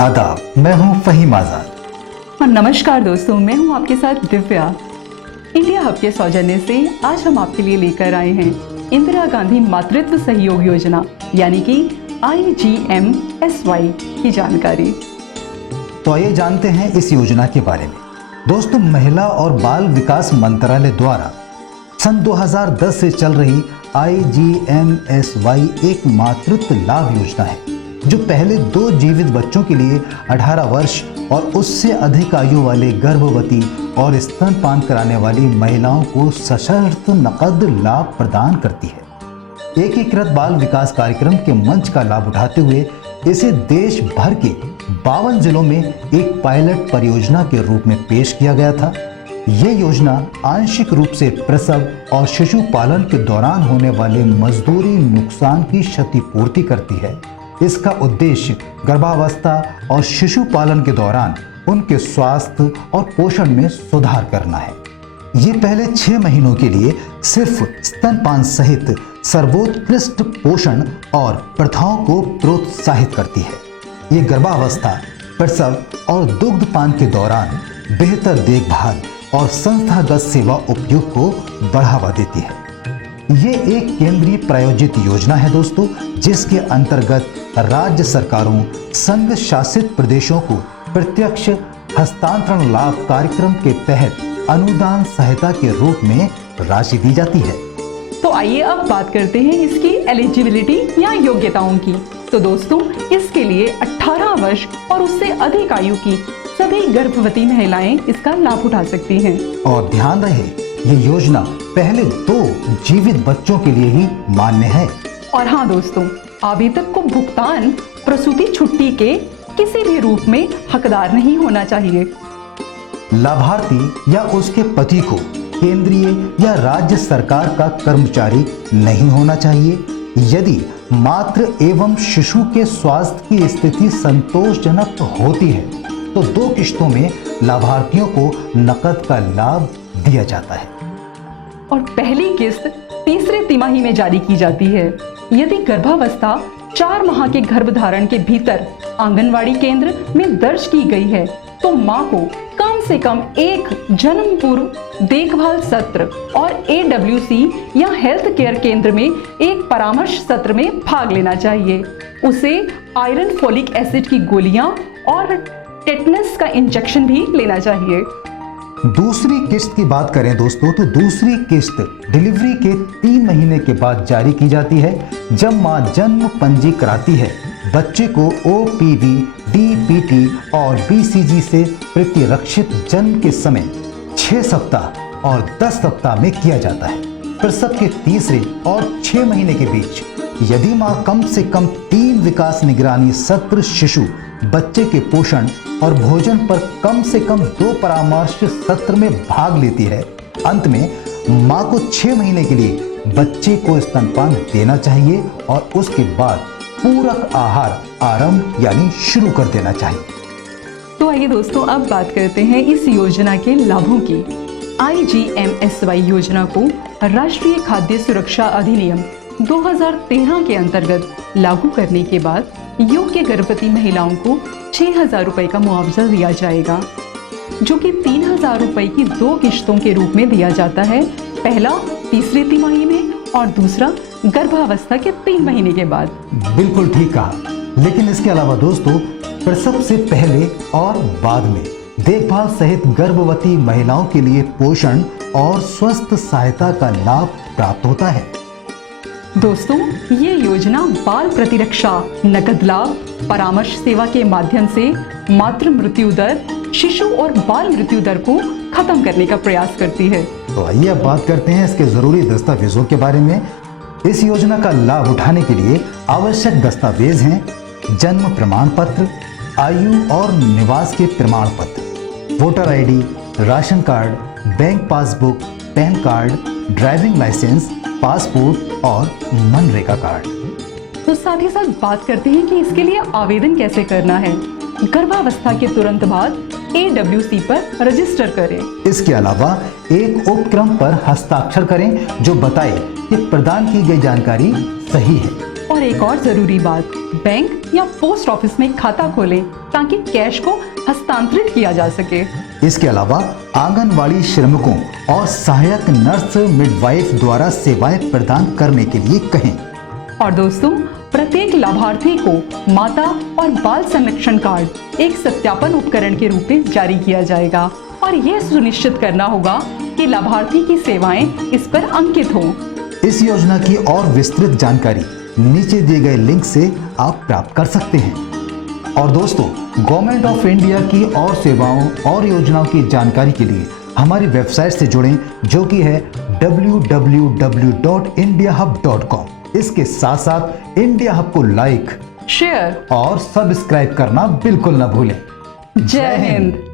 आदाब, मैं हूं फहीम आजाद। और नमस्कार दोस्तों, मैं हूं आपके साथ दिव्या। इंडिया हब के सौजन्य से आज हम आपके लिए लेकर आए हैं इंदिरा गांधी मातृत्व सहयोग योजना यानी कि IGMSY की जानकारी। तो आइए जानते हैं इस योजना के बारे में। दोस्तों, महिला और बाल विकास मंत्रालय द्वारा सन 2010 से चल रही IGMSY एक मातृत्व लाभ योजना है जो पहले 2 जीवित बच्चों के लिए 18 वर्ष और उससे अधिक आयु वाले गर्भवती और स्तनपान कराने वाली महिलाओं को सशर्त नकद लाभ प्रदान करती है। एकीकृत बाल विकास कार्यक्रम के मंच का लाभ उठाते हुए इसे देश भर के 52 जिलों में एक पायलट परियोजना के रूप में पेश किया गया था। ये योजना आंशिक रूप से प्रसव और शिशु पालन के दौरान होने वाले मजदूरी नुकसान की क्षतिपूर्ति करती है। इसका उद्देश्य गर्भावस्था और शिशु पालन के दौरान उनके स्वास्थ्य और पोषण में सुधार करना है। ये पहले 6 महीनों के लिए सिर्फ स्तनपान सहित सर्वोत्कृष्ट पोषण और प्रथाओं को प्रोत्साहित करती है। ये गर्भावस्था, प्रसव और दुग्धपान के दौरान बेहतर देखभाल और संस्थागत सेवा उपयोग को बढ़ावा देती है। ये एक केंद्रीय प्रायोजित योजना है दोस्तों, जिसके अंतर्गत राज्य सरकारों, संघ शासित प्रदेशों को प्रत्यक्ष हस्तांतरण लाभ कार्यक्रम के तहत अनुदान सहायता के रूप में राशि दी जाती है। तो आइए अब बात करते हैं इसकी एलिजिबिलिटी या योग्यताओं की। तो दोस्तों, इसके लिए 18 वर्ष और उससे अधिक आयु की सभी गर्भवती महिलाएं इसका लाभ उठा सकती हैं। और ध्यान रहे, ये योजना पहले 2 जीवित बच्चों के लिए ही मान्य है। और हाँ दोस्तों, आवेदक को भुगतान प्रसूति छुट्टी के किसी भी रूप में हकदार नहीं होना चाहिए। लाभार्थी या उसके पति को केंद्रीय या राज्य सरकार का कर्मचारी नहीं होना चाहिए। यदि मातृ एवं शिशु के स्वास्थ्य की स्थिति संतोषजनक होती है तो 2 किश्तों में लाभार्थियों को नकद का लाभ दिया जाता है। और पहली किस्त तीसरे तिमाही में जारी की जाती है। यदि गर्भावस्था 4 माह के गर्भधारण के भीतर आंगनवाड़ी केंद्र में दर्ज की गई है तो मां को कम से कम एक जन्म पूर्व देखभाल सत्र और AWC या हेल्थ केयर केंद्र में एक परामर्श सत्र में भाग लेना चाहिए। उसे आयरन फोलिक एसिड की गोलियां और टेटनस का इंजेक्शन भी लेना चाहिए। दूसरी किस्त की बात करें दोस्तों, तो दूसरी किस्त डिलीवरी के 3 महीने के बाद जारी की जाती है। जब मां जन्म पंजी कराती है, बच्चे को OPV, DPT और BCG से प्रतिरक्षित जन्म के समय 6 सप्ताह और 10 सप्ताह में किया जाता है। प्रसव के तीसरे और 6 महीने के बीच यदि मां कम से कम 3 विकास निगरानी सत्र शिशु बच्चे के पोषण और भोजन पर कम से कम 2 परामर्श सत्र में भाग लेती है, अंत में मां को 6 महीने के लिए बच्चे को स्तनपान देना चाहिए और उसके बाद पूरक आहार आरंभ यानी शुरू कर देना चाहिए। तो आइए दोस्तों, अब बात करते हैं इस योजना के लाभों की। IGMSY योजना को राष्ट्रीय खाद्य सुरक्षा अधिनियम 2013 के अंतर्गत लागू करने के बाद योग्य गर्भवती महिलाओं को 6,000 रुपए का मुआवजा दिया जाएगा, जो कि 3,000 रुपए की 2 किश्तों के रूप में दिया जाता है। पहला तीसरे तिमाही में और दूसरा गर्भावस्था के 3 महीने के बाद। बिल्कुल ठीक कहा। लेकिन इसके अलावा दोस्तों, प्रसव से पहले और बाद में देखभाल सहित गर्भवती महिलाओं के लिए पोषण और स्वस्थ सहायता का लाभ प्राप्त होता है। दोस्तों, ये योजना बाल प्रतिरक्षा, नकद लाभ, परामर्श सेवा के माध्यम से मातृ मृत्यु दर, शिशु और बाल मृत्यु दर को खत्म करने का प्रयास करती है। तो आइए अब बात करते हैं इसके जरूरी दस्तावेजों के बारे में। इस योजना का लाभ उठाने के लिए आवश्यक दस्तावेज हैं जन्म प्रमाण पत्र, आयु और निवास के प्रमाण पत्र, voter ID, ration card, bank passbook, PAN card, driving licence, passport और मनरेगा कार्ड। तो साथ ही साथ बात करते हैं कि इसके लिए आवेदन कैसे करना है। गर्भावस्था के तुरंत बाद AWC पर रजिस्टर करें। इसके अलावा एक उपक्रम पर हस्ताक्षर करें जो बताए कि प्रदान की गई जानकारी सही है। और और एक और जरूरी बात, बैंक या पोस्ट ऑफिस में खाता खोलें ताकि कैश को हस्तांतरित किया जा सके। इसके अलावा आंगनवाड़ी श्रमिकों और सहायक नर्स मिडवाइफ द्वारा सेवाएं प्रदान करने के लिए कहें। और दोस्तों, प्रत्येक लाभार्थी को माता और बाल संरक्षण कार्ड एक सत्यापन उपकरण के रूप में जारी किया जाएगा और यह सुनिश्चित करना होगा कि लाभार्थी की सेवाएं इस पर अंकित हों। इस योजना की और विस्तृत जानकारी नीचे दिए गए लिंक से आप प्राप्त कर सकते हैं। और दोस्तों, गवर्नमेंट ऑफ इंडिया की और सेवाओं और योजनाओं की जानकारी के लिए हमारी वेबसाइट से जुड़ें, जो कि है www.indiahub.com। इसके साथ साथ इंडिया हब को लाइक, शेयर और सब्सक्राइब करना बिल्कुल न भूलें। जय हिंद।